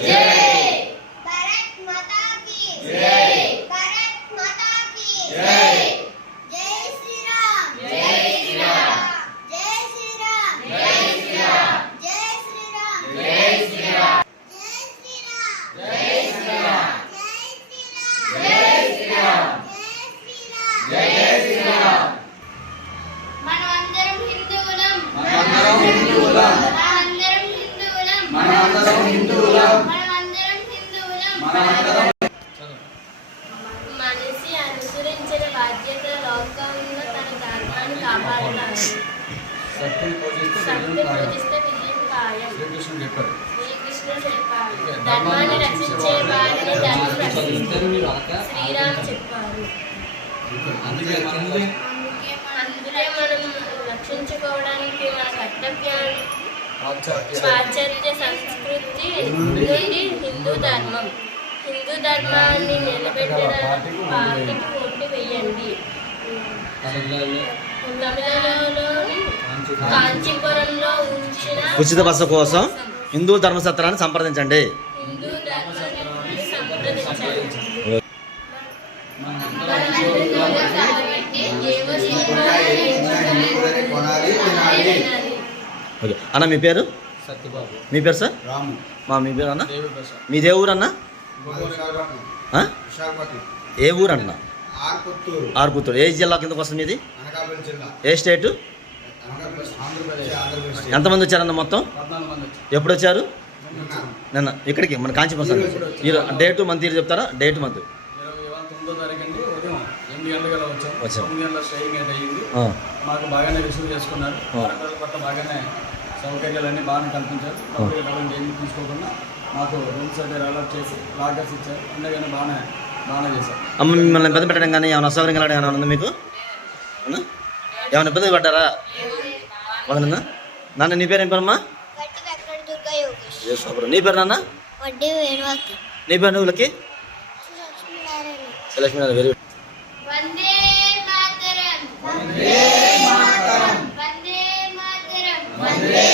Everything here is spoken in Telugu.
भारत माता की भारत माता की जय श्री राम जय श्री राम जय श्री राम जय श्री राम जय श्री राम जय श्री राम जय श्री राम जय श्री राम जय श्री राम మనమందరం హిందువులం మనిషి అనుసరించిన బాధ్యత లోకంలో తన ధర్మాన్ని కాపాడాలి. సత్యం పూజిస్తే విజయం ఖాయం. శ్రీకృష్ణుడు చెప్పాడు. ధర్మాన్ని రక్షించే వారిని ధర్మం రక్షిస్తుంది శ్రీరామ్ చెప్పారు. అందుకే మనం రక్షించుకోవడానికి మన కర్తవ్యాన్ని పాశ్చాత్య సంస్కృతి నుండి హిందూ ధర్మాన్ని నిలబెట్టడానికి పార్టీకి ఓటు వేయండి. తమిళనాడులోని కాంచీపురంలో ఉంచిన ఉచిత బస కోసం హిందూ ధర్మసత్రాన్ని సంప్రదించండి. హిందూ ధర్మసత్రాన్ని సంప్రదించండి. ఓకే అన్న, మీ పేరు? సత్యబాబు. మీ పేరు సార్? రాము. మీ పేరు అన్న? మీ ఏ ఊరు అన్న? ఏ ఊరు అన్న? ఆర్పుత్తూరు. ఏ జిల్లా కిందకు వస్తుంది ఇది? ఏ స్టేటు? ఎంతమంది వచ్చారన్న మొత్తం? ఎప్పుడు వచ్చారు? నిన్న ఇక్కడికి మన కాంచీపురం. డేటు మంత్ తీరు చెప్తారా? డేటు మంత్ వచ్చాం. మాకు బాగానే రిసీవ్ చేసుకున్నారు. పట్ల బాగానే సౌకర్యాలన్నీ బాగానే కల్పించారు. డబ్బులు ఏమి తీసుకోకుండా మాకు రూమ్స్ అయితే అలాట్ చేసి లాకర్స్ ఇచ్చారు. అందుకని బాగానే చేశారు. అమ్మ మిమ్మల్ని ఇబ్బంది పెట్టడం కానీ ఏమైనా అసౌకర్యం కలగడం ఏమైనా ఉందా మీకు? ఏమైనా ఇబ్బంది పడ్డారా? వదనన్నా. నాన్న నీ పేరు ఏం పేరమ్మా? నీ పేరు నాన్న? నీ పేరు నువ్వులకి? లక్ష్మీనారాయణ. Very good. వందే మాతరం వందే మాతరం వందే మాతరం వందే